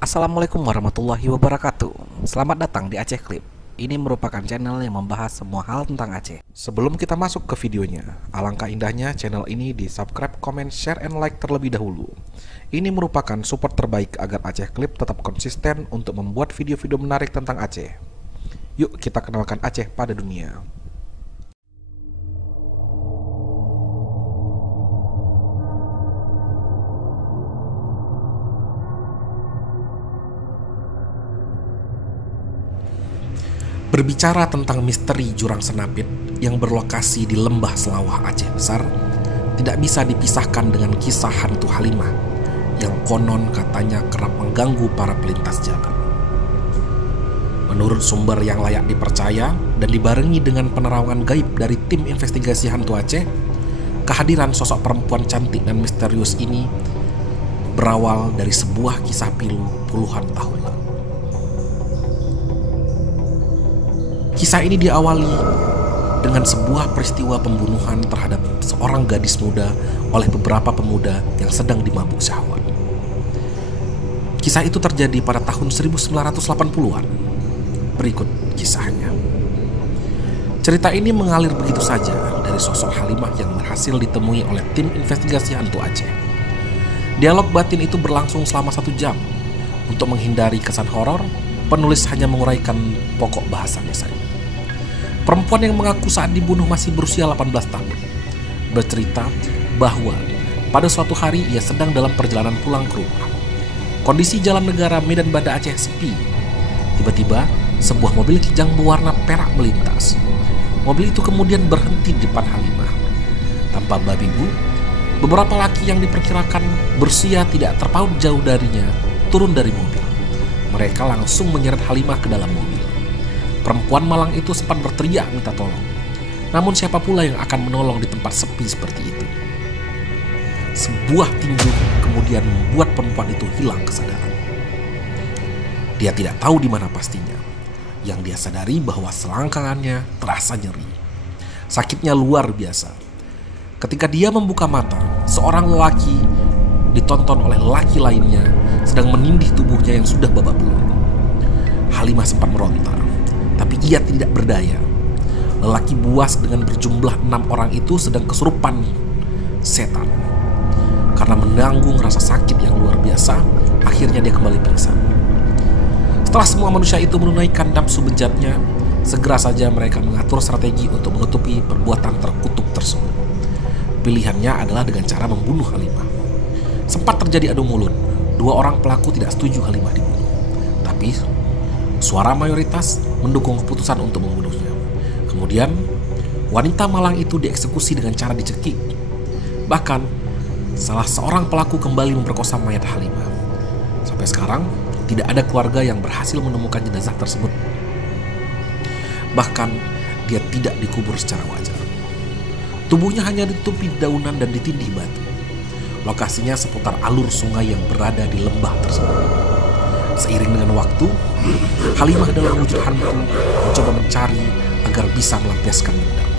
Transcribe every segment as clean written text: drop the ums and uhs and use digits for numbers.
Assalamualaikum warahmatullahi wabarakatuh. Selamat datang di Aceh Clip. Ini merupakan channel yang membahas semua hal tentang Aceh. Sebelum kita masuk ke videonya, alangkah indahnya channel ini di subscribe, comment, share, and like terlebih dahulu. Ini merupakan support terbaik agar Aceh Clip tetap konsisten untuk membuat video-video menarik tentang Aceh. Yuk kita kenalkan Aceh pada dunia. Berbicara tentang misteri Jurang Senapit yang berlokasi di Lembah Selawah Aceh Besar, tidak bisa dipisahkan dengan kisah hantu Halimah yang konon katanya kerap mengganggu para pelintas jalan. Menurut sumber yang layak dipercaya dan dibarengi dengan penerangan gaib dari tim investigasi hantu Aceh, kehadiran sosok perempuan cantik dan misterius ini berawal dari sebuah kisah pilu puluhan tahun lalu. Kisah ini diawali dengan sebuah peristiwa pembunuhan terhadap seorang gadis muda oleh beberapa pemuda yang sedang dimabuk syahwat. Kisah itu terjadi pada tahun 1980-an. Berikut kisahnya. Cerita ini mengalir begitu saja dari sosok Halimah yang berhasil ditemui oleh tim investigasi hantu Aceh. Dialog batin itu berlangsung selama 1 jam. Untuk menghindari kesan horor, penulis hanya menguraikan pokok bahasannya saja. Perempuan yang mengaku saat dibunuh masih berusia 18 tahun bercerita bahwa pada suatu hari ia sedang dalam perjalanan pulang ke rumah. Kondisi jalan negara Medan Banda Aceh sepi. Tiba-tiba sebuah mobil kijang berwarna perak melintas. Mobil itu kemudian berhenti di depan Halimah. Tanpa babi bu, beberapa laki yang diperkirakan berusia tidak terpaut jauh darinya turun dari mobil. Mereka langsung menyeret Halimah ke dalam mobil. Perempuan malang itu sempat berteriak minta tolong. Namun siapa pula yang akan menolong di tempat sepi seperti itu? Sebuah tinju kemudian membuat perempuan itu hilang kesadaran. Dia tidak tahu di mana pastinya. Yang dia sadari bahwa selangkangannya terasa nyeri. Sakitnya luar biasa. Ketika dia membuka mata, seorang lelaki ditonton oleh lelaki lainnya sedang menindih tubuhnya yang sudah babak belur. Halimah sempat meronta, tapi ia tidak berdaya. Lelaki buas dengan berjumlah 6 orang itu sedang kesurupan setan. Karena menanggung rasa sakit yang luar biasa, akhirnya dia kembali pingsan. Setelah semua manusia itu menunaikan nafsu bejatnya, segera saja mereka mengatur strategi untuk menutupi perbuatan terkutuk tersebut. Pilihannya adalah dengan cara membunuh Halimah. Sempat terjadi adu mulut. 2 orang pelaku tidak setuju Halimah dibunuh. Tapi suara mayoritas mendukung keputusan untuk membunuhnya. Kemudian wanita malang itu dieksekusi dengan cara dicekik. Bahkan salah seorang pelaku kembali memperkosa mayat Halimah. Sampai sekarang tidak ada keluarga yang berhasil menemukan jenazah tersebut. Bahkan dia tidak dikubur secara wajar. Tubuhnya hanya ditutupi daunan dan ditindih batu. Lokasinya seputar alur sungai yang berada di lembah tersebut. Seiring dengan waktu, Halimah dalam wujud hantu mencoba mencari agar bisa melampiaskan dendam.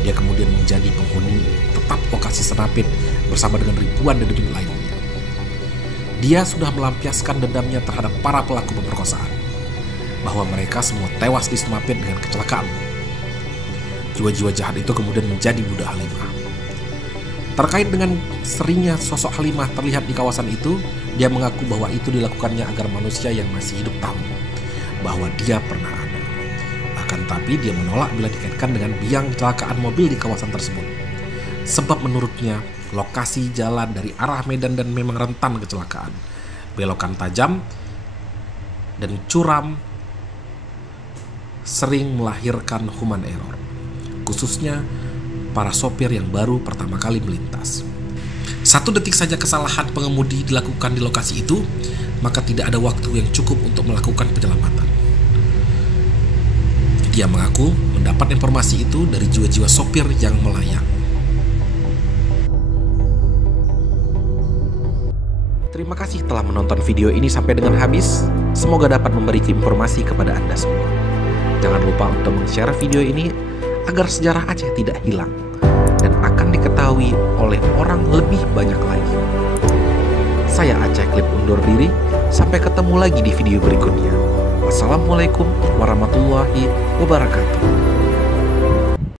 Dia kemudian menjadi penghuni tetap lokasi Senapit bersama dengan ribuan dedemit lainnya. Dia sudah melampiaskan dendamnya terhadap para pelaku pemerkosaan, bahwa mereka semua tewas di Senapit dengan kecelakaan. Jiwa-jiwa jahat itu kemudian menjadi budak Halimah. Terkait dengan seringnya sosok Halimah terlihat di kawasan itu, dia mengaku bahwa itu dilakukannya agar manusia yang masih hidup tahu bahwa dia pernah ada. Akan tapi dia menolak bila dikaitkan dengan biang kecelakaan mobil di kawasan tersebut. Sebab menurutnya lokasi jalan dari arah Medan dan memang rentan kecelakaan. Belokan tajam dan curam sering melahirkan human error. Khususnya para sopir yang baru pertama kali melintas. 1 detik saja kesalahan pengemudi dilakukan di lokasi itu, maka tidak ada waktu yang cukup untuk melakukan penyelamatan. Dia mengaku mendapat informasi itu dari jiwa-jiwa sopir yang melayang. Terima kasih telah menonton video ini sampai dengan habis. Semoga dapat memberi informasi kepada Anda semua. Jangan lupa untuk share video ini agar sejarah Aceh tidak hilang dan akan diketahui oleh orang lebih banyak lagi. Saya Aceh Clip undur diri. Sampai ketemu lagi di video berikutnya. Wassalamualaikum warahmatullahi wabarakatuh.